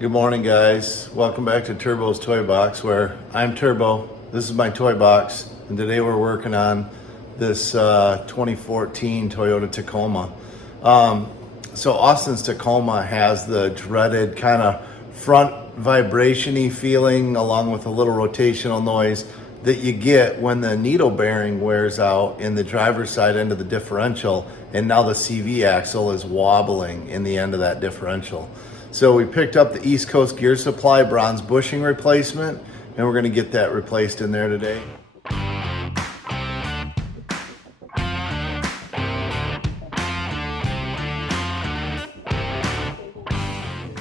Good morning, guys. Welcome back to Turbo's Toy Box, where I'm Turbo. This is my toy box, and today we're working on this 2014 Toyota Tacoma. So Austin's Tacoma has the dreaded kind of front vibration-y feeling, along with a little rotational noise that you get when the needle bearing wears out in the driver's side end of the differential, and now the CV axle is wobbling in the end of that differential. So we picked up the East Coast Gear Supply bronze bushing replacement, and we're going to get that replaced in there today.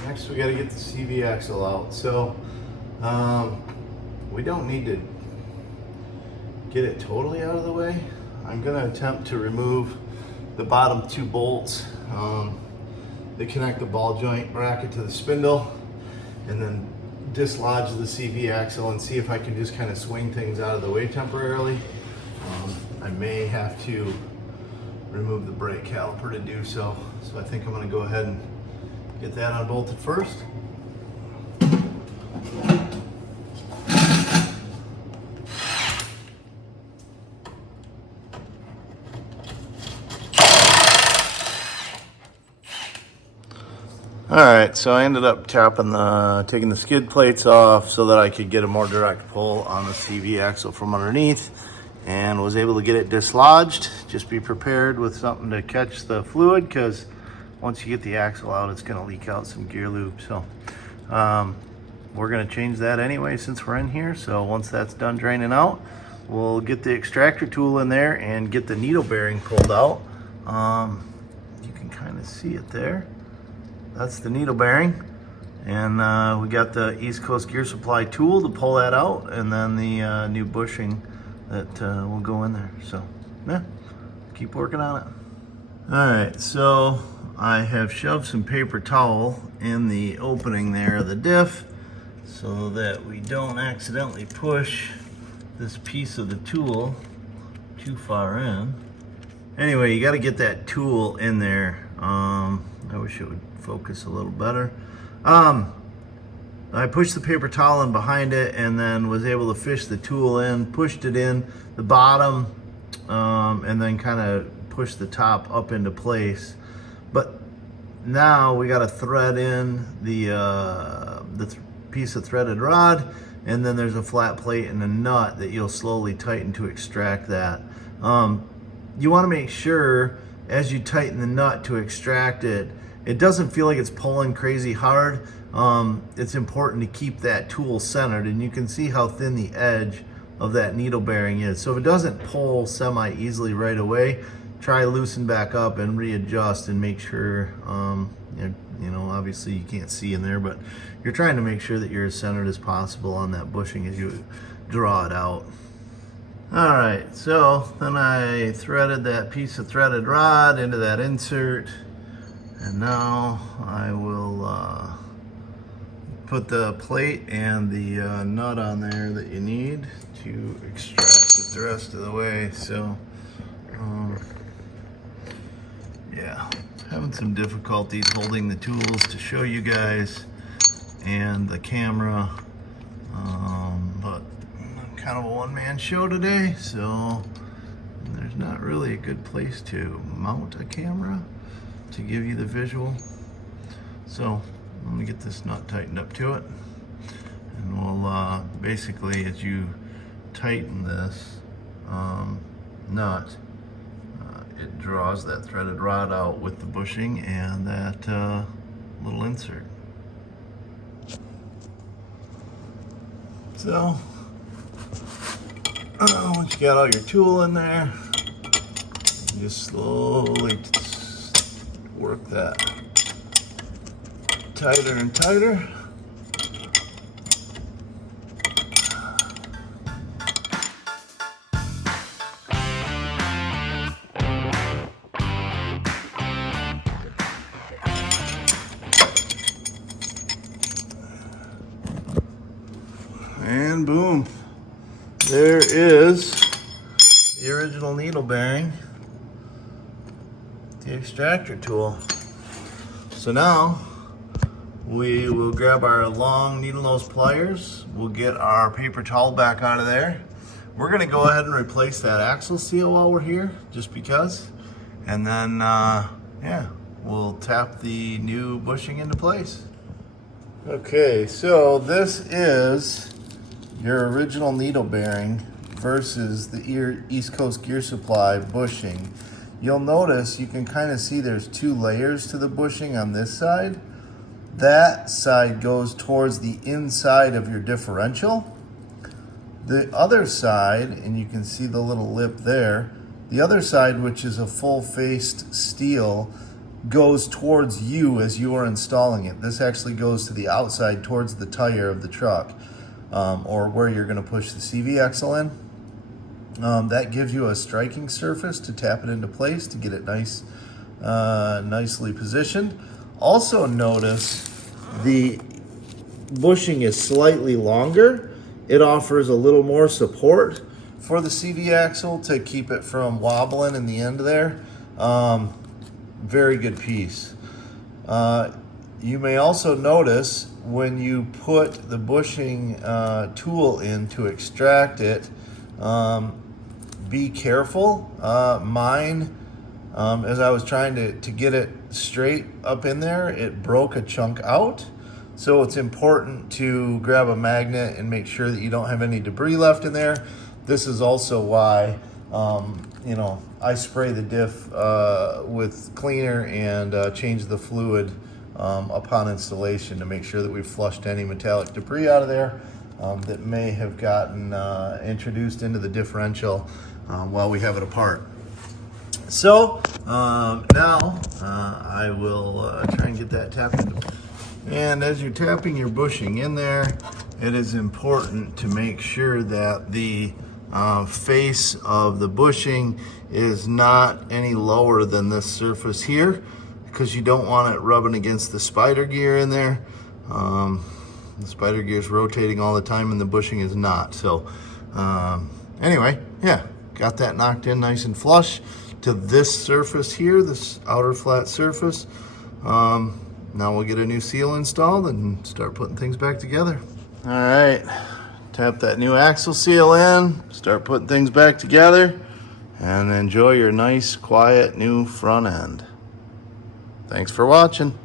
Next we got to get the CV axle out. So we don't need to get it totally out of the way. I'm going to attempt to remove the bottom two bolts. They connect the ball joint bracket to the spindle, and then dislodge the CV axle and see if I can just kind of swing things out of the way temporarily. I may have to remove the brake caliper to do so. So I think I'm going to go ahead and get that unbolted first. All right, so I ended up taking the skid plates off so that I could get a more direct pull on the CV axle from underneath, and was able to get it dislodged. Just be prepared with something to catch the fluid, because once you get the axle out, it's gonna leak out some gear lube. So we're gonna change that anyway since we're in here. So once that's done draining out, we'll get the extractor tool in there and get the needle bearing pulled out. You can kind of see it there. That's the needle bearing, and we got the East Coast Gear Supply tool to pull that out, and then the new bushing that will go in there. So yeah, keep working on it. All right, so I have shoved some paper towel in the opening there of the diff so that we don't accidentally push this piece of the tool too far in. Anyway, you got to get that tool in there. I wish it would focus a little better. I pushed the paper towel in behind it, and then was able to fish the tool in, pushed it in the bottom, and then kind of pushed the top up into place. But now we got to thread in the piece of threaded rod, and then there's a flat plate and a nut that you'll slowly tighten to extract that. You want to make sure as you tighten the nut to extract it, it doesn't feel like it's pulling crazy hard. It's important to keep that tool centered, and you can see how thin the edge of that needle bearing is. So if it doesn't pull semi-easily right away, try loosen back up and readjust and make sure, you know, obviously you can't see in there, but you're trying to make sure that you're as centered as possible on that bushing as you draw it out. All right, so then I threaded that piece of threaded rod into that insert, and now I will put the plate and the nut on there that you need to extract it the rest of the way. So yeah, having some difficulties holding the tools to show you guys and the camera, but kind of a one-man show today, so there's not really a good place to mount a camera to give you the visual. So let me get this nut tightened up to it, and we'll basically, as you tighten this nut, it draws that threaded rod out with the bushing and that little insert. So once you got all your tool in there, you just slowly work that tighter and tighter. And boom. There is the original needle bearing, the extractor tool. So now we will grab our long needle nose pliers. We'll get our paper towel back out of there. We're gonna go ahead and replace that axle seal while we're here, just because. And then, yeah, we'll tap the new bushing into place. Okay, so this is your original needle bearing versus the East Coast Gear Supply bushing. You'll notice you can kind of see there's two layers to the bushing on this side. That side goes towards the inside of your differential. The other side, and you can see the little lip there, the other side, which is a full-faced steel, goes towards you as you are installing it. This actually goes to the outside towards the tire of the truck, or where you're going to push the CV axle in. That gives you a striking surface to tap it into place to get it nicely positioned. Also notice the bushing is slightly longer. It offers a little more support for the CV axle to keep it from wobbling in the end there. Very good piece. You may also notice when you put the bushing tool in to extract it, be careful. Mine, as I was trying to get it straight up in there, it broke a chunk out. So it's important to grab a magnet and make sure that you don't have any debris left in there. This is also why, you know, I spray the diff with cleaner and change the fluid upon installation to make sure that we've flushed any metallic debris out of there that may have gotten introduced into the differential while we have it apart. So now I will try and get that tapped into. And as you're tapping your bushing in there, it is important to make sure that the face of the bushing is not any lower than this surface here, because you don't want it rubbing against the spider gear in there. The spider gear is rotating all the time and the bushing is not. So anyway, yeah, got that knocked in nice and flush to this surface here, this outer flat surface. Now we'll get a new seal installed and start putting things back together. All right, tap that new axle seal in, start putting things back together, and enjoy your nice, quiet new front end. Thanks for watching.